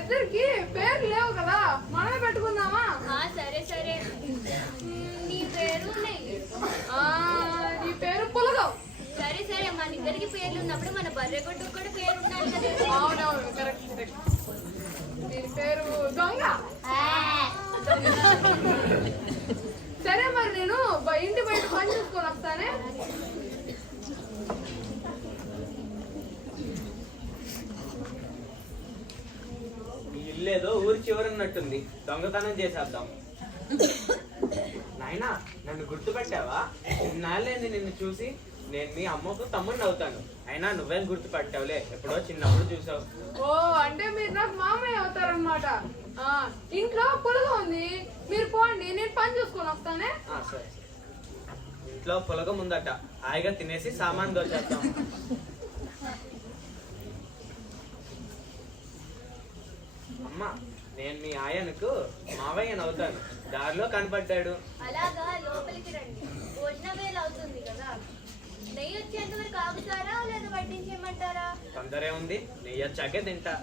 ఇద్దరికి పేర్లు లేవు కదా, మనమే పెట్టుకుందామా? సరే సరే. నీ పేరు నీ పేరు పులగం. సరే సరే, మన ఇద్దరికి పేర్లు ఉన్నప్పుడు మన బర్రెగొడ్డు కూడా పేరు ఉండాలి కదా. అవునవును, కరెక్ట్ కరెక్ట్. దీని పేరు దొంగ. సరే మరి నేను ఇంటి బయట పని చూసుకొని వస్తానే. ఇల్లేదో ఊరి చివరన్నట్టుంది, దొంగతనం చేసేద్దాం. నాయనా, నన్ను గుర్తుపట్టావా? ఇన్నాళ్ళేంది నిన్ను చూసి. నేను మీ అమ్మకు తమ్ముడిని అవుతాను. అయినా నువ్వేం గుర్తుపట్టావులే, ఎప్పుడో చిన్నప్పుడు చూసావు. ఓ, అంటే మీరు నాకు మామయ్య అవుతారనమాట. ఇంట్లో పులగం ఉంది, మీరు పోండి, నేను పని చూసుకొని వస్తానే. సరే, ఇంట్లో పొలగం ఉందట, హాయిగా తినేసి సామాన్ దోచేద్దాం. అమ్మా, నేను మీ ఆయనకు మావయ్యను అవుతాను. దారిలో కనపడ్డాడు. అలాగా, లోపలికి రండి. భోజన వేళ అవుతుంది కదా. నెయ్యి వచ్చేంత వరకు ఆగుతారా లేదా వడ్డించేయమంటారా? తొందరే ఉంది, నెయ్యి వచ్చాకే తింటా.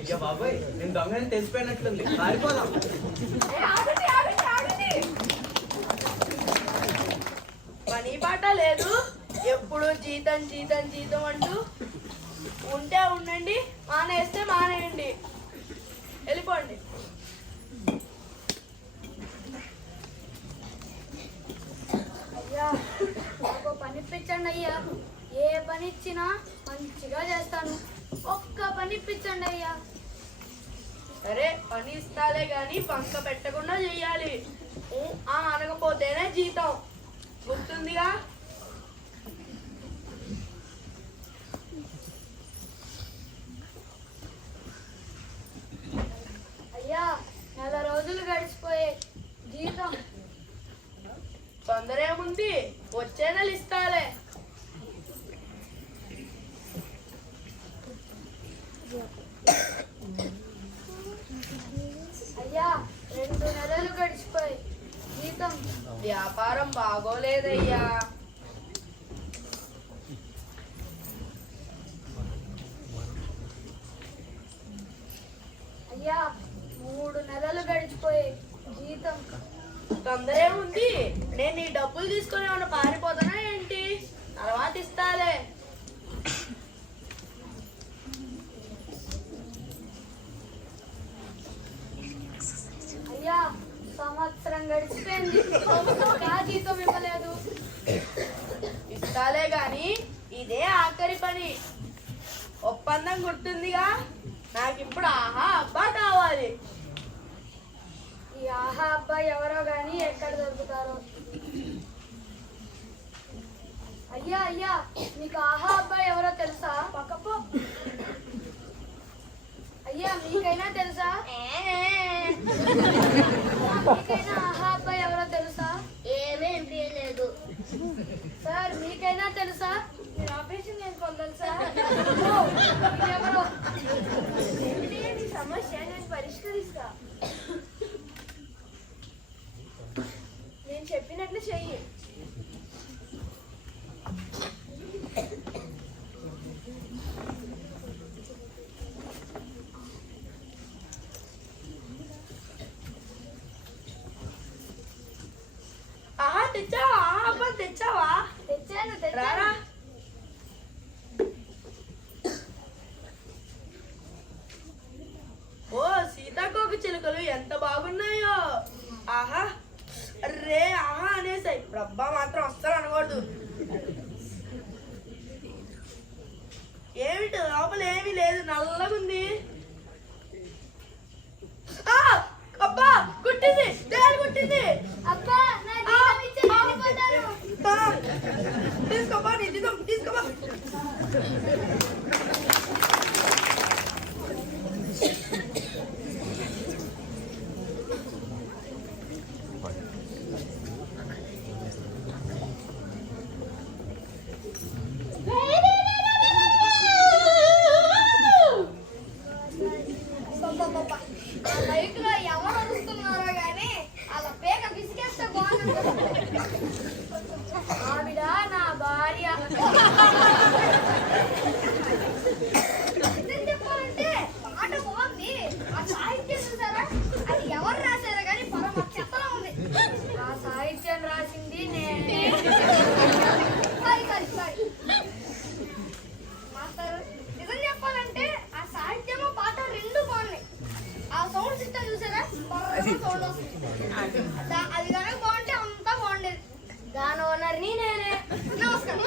అయ్యో బాబాయ్, నేను దొంగని తెలిసిపోయినట్లుంది, పారిపోదాం. పని పాట లేదు, ఎప్పుడు జీతం జీతం జీతం అంటూ ఉంటే ఉండండి, మానేస్తే మానేయండి, వెళ్ళిపోండి. అయ్యా, నాకు పని ఇప్పించండి అయ్యా. ఏ పని ఇచ్చినా మంచిగా చేస్తాను. ఒక్క పని ఇప్పించండి అయ్యా. సరే, పని ఇస్తాలే గాని పంక పెట్టకుండా చెయ్యాలి. అనకపోతేనే జీతం, గుర్తుందిగా? అయ్యా, నెల రోజులు గడిచిపోయే జీతం. తొందర ఏముంది, వచ్చే నెల ఇస్తాలే. అయ్యా, 2 నెలలు గడిచిపోయి జీతం. వ్యాపారం బాగోలేదయ్యా. అయ్యా, 3 నెలలు గడిచిపోయి జీతం. తొందర ఏముంది, నేను ఈ డబ్బులు తీసుకొని ఏమన్నా పారిపోతానా ఏంటి? తర్వాత ఇస్తాలే. అయ్యా, సంవత్సరం గడిచిపోయింది, ఇంకా జీతం ఇవ్వలేదు. ఇస్తాలే గాని ఇదే ఆఖరి పని. ఒప్పందం గుర్తుందిగా? నాకిప్పుడు ఆహా అబ్బా కావాలి. ఈ ఆహా అబ్బాయి ఎవరో గాని ఎక్కడ దొరుకుతారో. అయ్యా అయ్యా, మీకు ఆహా అబ్బాయి ఎవరో తెలుసా? పక్కపో. అయ్యా, మీకైనా తెలుసా? మీకైనా ఆహా అబ్బాయి ఎవరో తెలుసా? ఏమేం లేదు సార్, మీకైనా తెలుసా? మీరు ఆపరేషన్ చేసుకోవాలి సార్. ఎవరో సమస్య నేను పరిష్కరిస్తా. నేను చెప్పినట్లు చెయ్యి. ఆహా తెచ్చావా? అబ్బా తెచ్చావా? తెచ్చాను రారా. ఓ, సీతాకోక చిలుకలు ఎంత బాగున్నాయో. ఆహా, అర్రే ఆహా అనేసాయి. ఇప్పుడు అబ్బా మాత్రం అస్సలు అనకూడదు. ఏమిటి లోపల ఏమీ లేదు, నల్లగుంది. అబ్బా కుట్టింది, దేని కుట్టింది? అబ్బా, నా జీతం ఇచ్చి వెళ్ళిపోతాను. తీసుకోబా, నీ జీతం తీసుకోబా. బైక్ లో ఎవరు వస్తున్నారో గానీ అలా పేక విసిగేస్తే ఆవిడ నా భార్య. నిజం చెప్పాలంటే పాట బాగుంది. ఆ సాహిత్యం చూసారా? అది ఎవరు రాశారో కానీ పరమ చెత్తలో ఉంది. ఆ సాహిత్యం రాసింది నేనే. సారీ. మాస్టర్, నిజం చెప్పాలంటే ఆ సాహిత్యము పాట రెండు బాగున్నాయి. ఆ సౌండ్ సిస్టమ్ చూసారా? సౌండ్ వస్తుంది. అది కనుక బాగుంటే అంతా బాగుండేది. దాని ఓనర్ని నేనే. నమస్కారం.